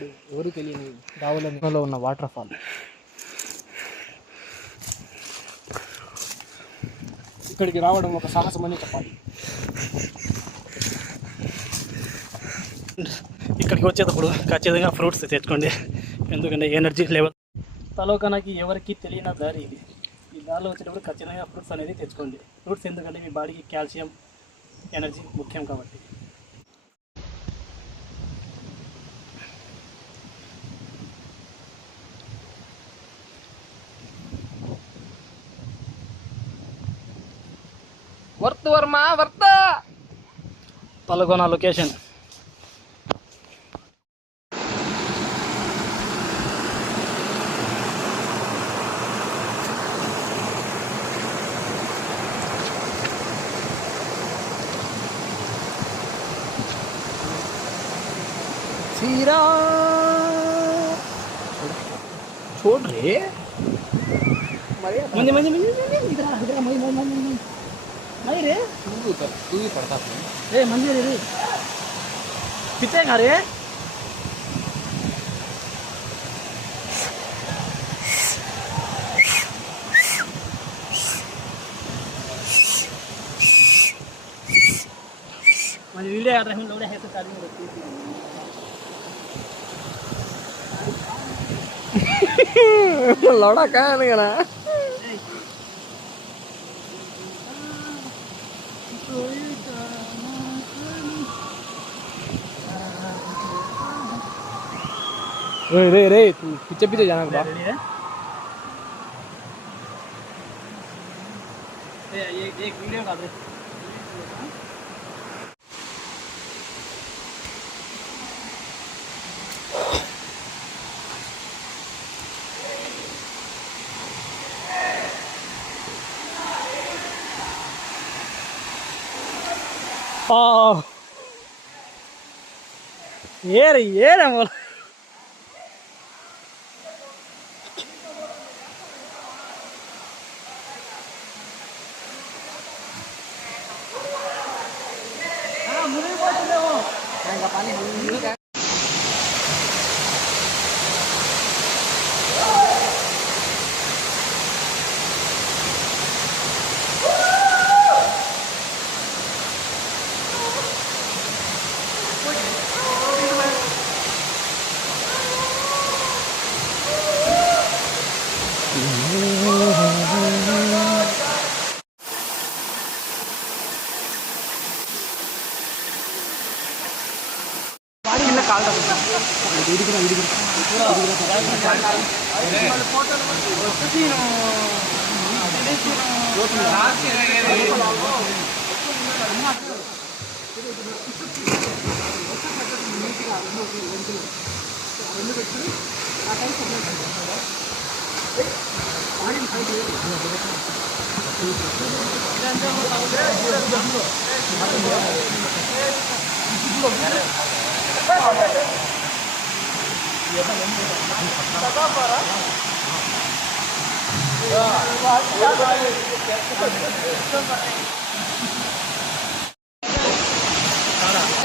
ఇప్పుడు ఎవరు తెలియని రావులలో ఉన్న వాటర్ ఫాల్. ఇక్కడికి రావడం ఒక సాహసం అని చెప్పాలి. ఇక్కడికి వచ్చేటప్పుడు ఖచ్చితంగా ఫ్రూట్స్ తెచ్చుకోండి, ఎందుకంటే ఎనర్జీ లెవెల్ తలోకనకి ఎవరికి తెలియని దారి ఇది. ఈ దారిలో వచ్చేటప్పుడు ఖచ్చితంగా ఫ్రూట్స్ అనేది తెచ్చుకోండి. ఫ్రూట్స్ ఎందుకంటే మీ బాడీకి కాల్షియం ఎనర్జీ ముఖ్యం కాబట్టి. వర్త్ వర్మ వర్త తలకోన లొకేషన్. सीरा छोड़ रे मंजे मंजे मंजे इधर इधर मई मई मई मई मई रे तू ही पड़ता है ए मंजे रे पीछे खा रे मंजे वीडियो कर रहे हैं लोग है तो चालू रखती है लौड़ा कहाँ नहीं ना रे रे रे तू पीछे पीछे जाना बा ये एक वीडियो कर दे. ये रे बोल मुझे पानी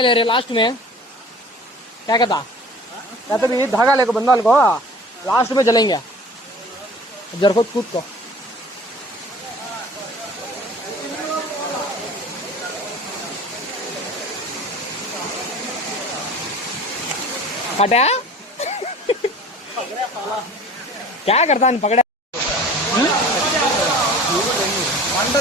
ले रहे लास्ट में क्या कहता या तो ये धागा लेकर बंदाल को लास्ट में जलेंगे जरखो कूद को कटा क्या करता है पकड़ा पंट